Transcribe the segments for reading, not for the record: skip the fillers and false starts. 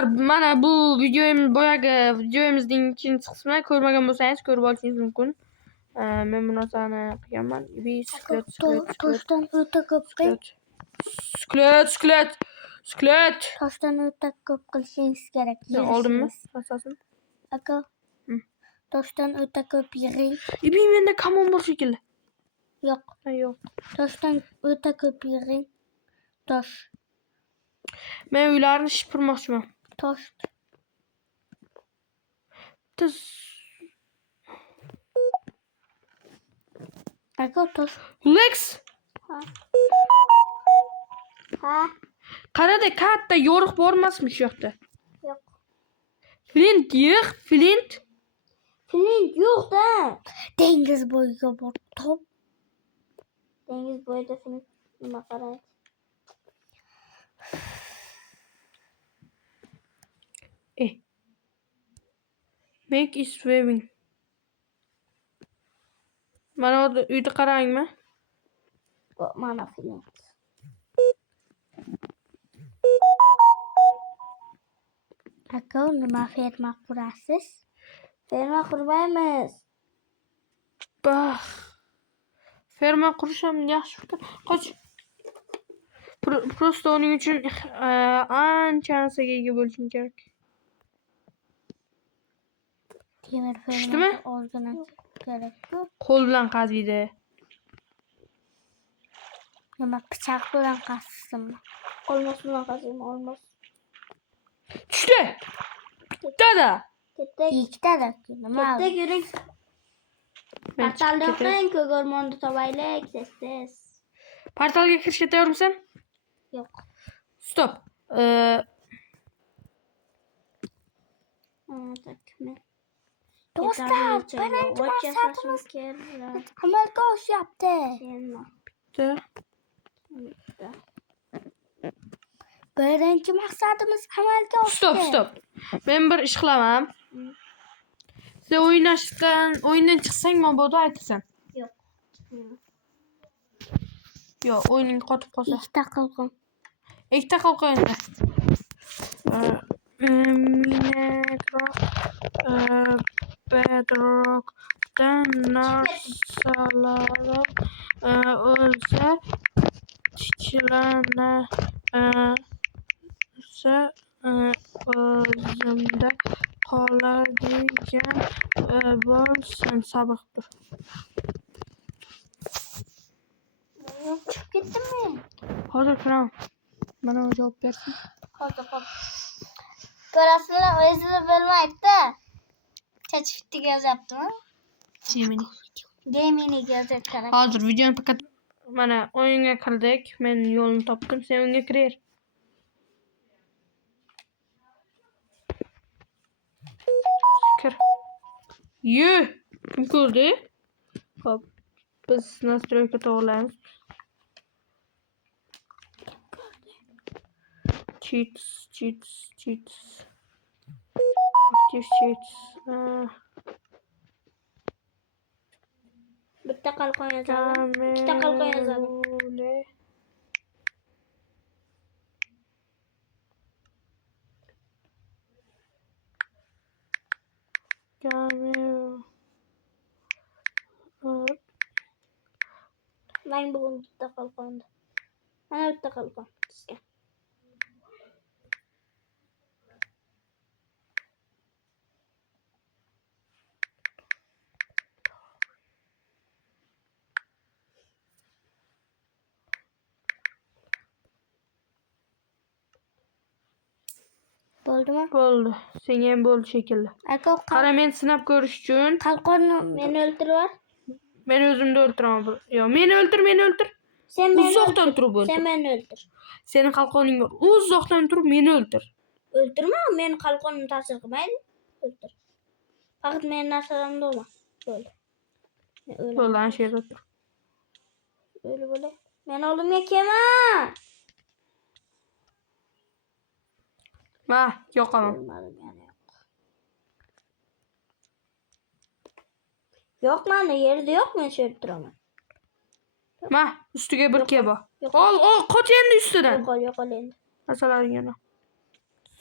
Mana bu boyagi videomizning ikkinchi qismini ko'rmagan bo'lsangiz ko'rib olishingiz mumkin. Men bu narsani qilganman. Toshdan o'ta ko'p qil. Suklet. Toshdan o'ta ko'p qilishingiz kerak. Oldimmi? Asosan. Aka. Toshdan o'ta ko'p yig'ing. Menda kamon bor shekilli. Yo'q. Yo'q. Toshdan o'ta ko'p yig'ing. Tosh. Men uylarni shipirmoqchiman. Tosh. Aka tosh. Lex. Ha. Qarada katta yo'riq bormasmi shu yoqda? Yo'q. Flint yo'q, Flint yo'q-da. Dengiz bo'yiga bor. Top. Dengiz bo'yida Flint nima qaraydi? Make is swimming. Mana orada uyda qarangmi? Mana Flint. Aka nima ferma qurasiz? Ferma qurmaymiz. Ferma qurish ham yaxshi fikr. Qoch. Prosta uning uchun ancha narsaga ega bo'lishing kerak. Temir Tushdimi? Ozgina kerak. Qo'l bilan qaziydi. Nima pichoq bilan qazisizmi? Olmos bilan qaziymi? Olmos. Tushdi. Bittada. Ikkita nima? Katta ko'ring. Portalda o'qing, ko'k o'rmonda tobaylik, tez. Portalga kirishga tayyormisan? Yo'q. Stop. Do'stlar, birinchi maqsadimiz amalga oshyapti. Birinchi maqsadimiz amalga oshdi. Stop. Men bir ish qilaman. Sen o'yindan chiqsang mabodo aytasan. Yo'q. Yo'q, o'yining qotib qolsa. Ikkita qilqin. Ikkita qilqin endi. Bedrock'dan narsalar o'lsa tiklansa o'zimda qoladigan bo'lsin. Sabr tur. Chiqib ketdimmi? Hozir kiraman. Mana javob bersin. Hozir. Ko'rasizlar, o'zingiz bilmaydi-da. Chachfitga yozyaptimi? Gaming yozyapti. Hozir videoni faqat mana o'yinga kirdik. Men yo'lni topdim. Sen unga kirar. Kir. Kim ko'rdi? Hop. Biz настройка to'g'rilaymiz. Cheats. Active cheats. Bitta qalqon yozadim. Ikkita qalqon yozadim. Men bugun bitta qalqonda. Mana bitta qalqon sizga. Bo'ldimi? Bo'ldi. Senga ham bo'ldi shekilli. Aka, qara men sinab ko'rish uchun qalqonni meni o'ldirib. Men o'zimni o'ldiraman. Yo'q, meni o'ldir. Sen meni uzoqdan turib o'ldir. Sen meni o'ldir. Seni qalqoning bor. Uzoqdan turib meni o'ldir. O'ldirma, meni qalqonim ta'sir qilmaydi. O'ldir. Faqat meni narsalarimni olma. Bo'ldi. Bo'ldi, ana shu yerda tur. O'li. Men oldimga kelma. Ma, yo'qaman. Yo'q, mana yerda yo'q, men shu yerda turaman. Ma, ustiga bir keba. Qoch endi ustidan. Yo'qol endi. Masalaring yana.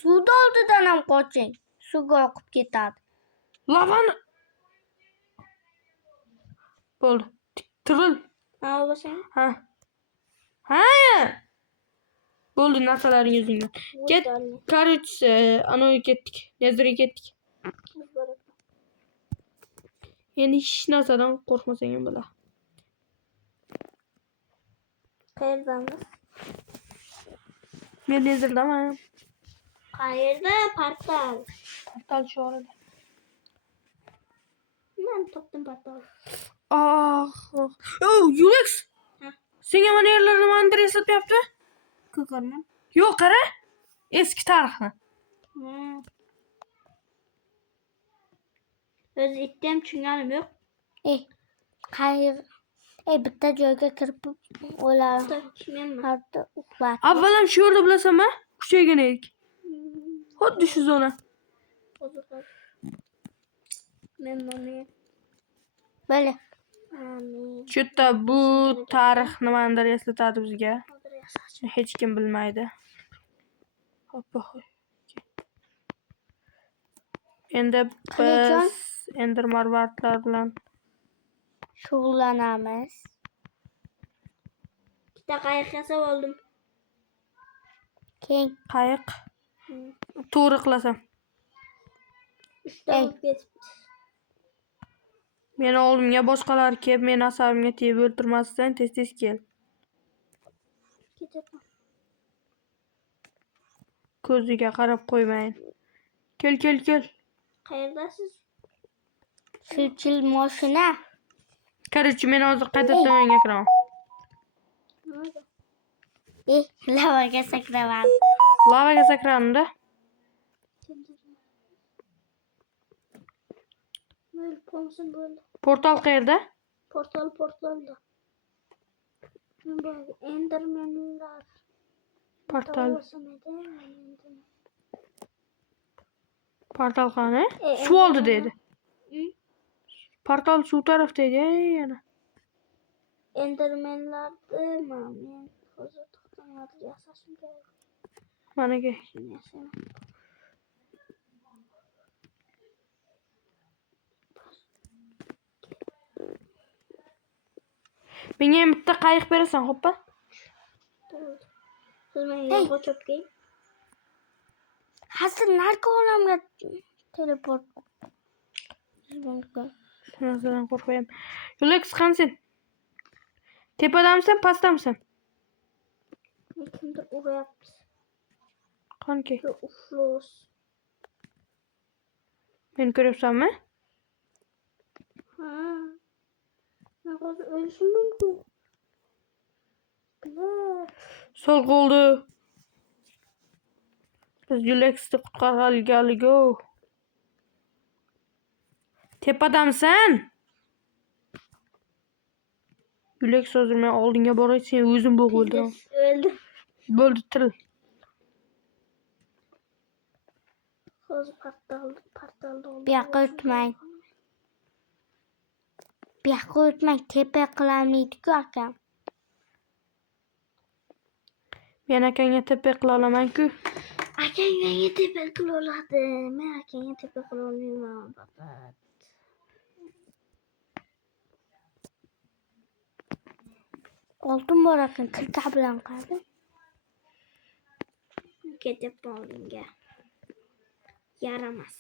Suvda oldidan ham qoching. Suvga oqib ketadi. Lavani. Bo'ldi. Tiril. Ha, bo'lsang. Ha. Ha. Bo'ldi narsalaringizni. Ket. Короче, anoga ketdik. Nezirga ketdik. Endi hech narsadan qo'rqmasang ham bo'ladi. Qayerdamiz? Men nezirdaman. Qayerda? Portal. Portal shu orada. Men topdim portal. Oh. Oh, Yulex. Ha. Senga mana yerlarni mandir eslatyapti? Ko'rman. Yo'q, qara. Eski tarixni. O'z ittim tushunganim yo'q. Bitta joyga kirib o'lar. Tushunganman. Hatto uxlat. Avvalam shu yerda bilasanmi? Kuchaygan edik. Xuddi shu zona. Men buni Böyle. amin. Shu yerda bu tarix nimadir eslatadi bizga. Hozir yasashim. Hech kim bilmaydi. Hoppa. Endi Qilichon? biz Ender marvartlar bilan Shug'ullanamiz. Bitta qayiq yasab oldim. Keng. qayiq to'g'ri qilasan. Uchta olib ketibdi. Meni oldimga boshqalar kelib, meni asabimga tegib o'ltirmasdan tez-tez kel. Ketaman. Ko'ziga qarab qo'ymayin. Kel. Qayerdasiz? Suvchil mashina. Короче, men hozir qaytadan o'yinga kiraman. Nima? Lavaga sakraman. Lavaga sakranimda. Böyle pomsun böyle. Portal qayerda? Portalda. Ben böyle endermenler. Portal. Tavlasam edemem. Portal qani? E, Suv oldi dedi. Hı? Portal shu tarafda edi yana. Endermenlerdi men hozir to'xtamadim yasashim kerak. Mana ke. Shuni yasayman. Menga ham bitta qayiq berasan, xo'ppa? Bo'ldi. Siz menga qochib keling. Hozir narko olamga teleport. Mumkin. Narsadan qo'rqmayman. Yulex qansen? Tepadamisan, pastdamisan? Kimdir uryapti. Qanki? Uflos. Meni ko'ryapsanmi? Ha. Men hozir o'lishim mumkin. Sol qo'ldi. Biz Yulexni qutqargaligo. Tepadamisan? Yulex hozir men oldinga boray, sen o'zing bo'g'ib o'ldiraman. Öldüm. Bo'ldi, tiril. Hozir portalda oldim. Bir yoqqa o'tmang. Bu yoqqa o'tmang. Tepa qilamlaydi-ku akam. Men akangga tepa qila olaman-ku. Akang menga tepa qila oladi. Men akangga tepa qila olmayman. Faqat. Oltin bor ekan, tilka bilan qadi. Ketib oldimga. Yaramas.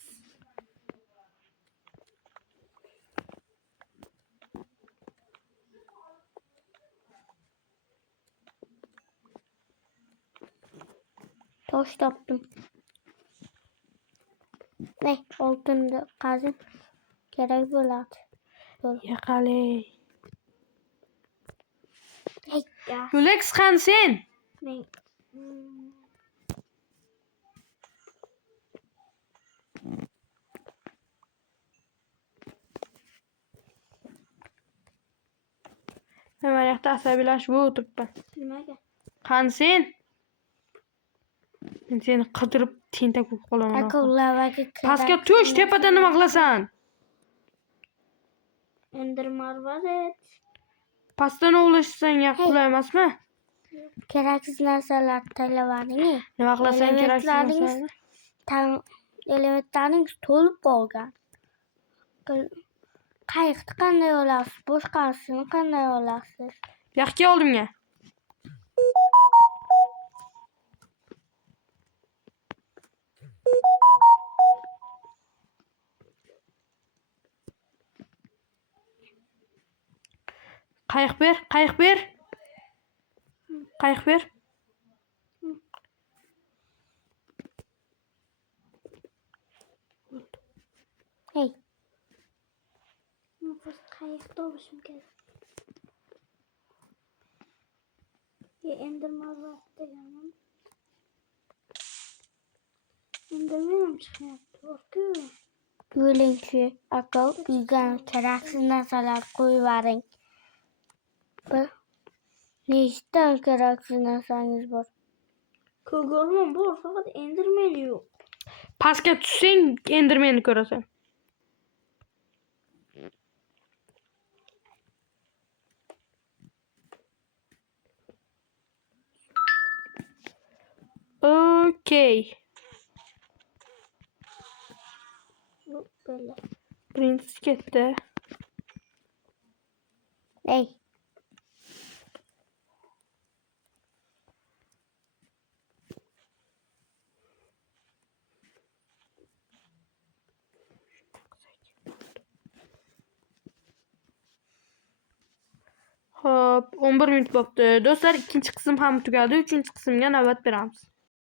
Tosh topdim. Ne, oltinni qazib kerak bo'ladi. Yaqali. Ya. Yulex qansen? Men Men mana yoqda asabiylashib o'tiribman. nimaga? Qansen? Men seni qidirib tentak bo'lib qolaman. Aka lavaga Pastga tush, tepada nima qilasan? Ender marvaret. Pastdan ovlashsang qulay emasmi? keraksiz narsalar taylavarding. Nima qilasan keraksiz Elementlaringiz narsalarni? elementlarning to'lib bo'lgan. Qayiqni qanday olasiz? Boshqasini qanday olasiz? Yoqqa oldimga. Qayiq ber, qayiq ber. Qayiq ber. Hey. Biz qayiqda olishim kerak. Enderman var deganim. Enderman chiqyapti. Bakın. Yo'linchi aka uygan keraksiz narsalar qo'yib yuboring. Bir nechta keraksiz narsangiz bor? Ko'rman bor, faqat Enderman yo'q. Pastga tushsang Endermanni ko'rasan. Okey. Böyle. Birinchisi ketdi. Hey. Hop, 11 minut bo'libdi. Do'stlar, ikkinchi qism ham tugadi. Uchinchi qismga navbat beramiz.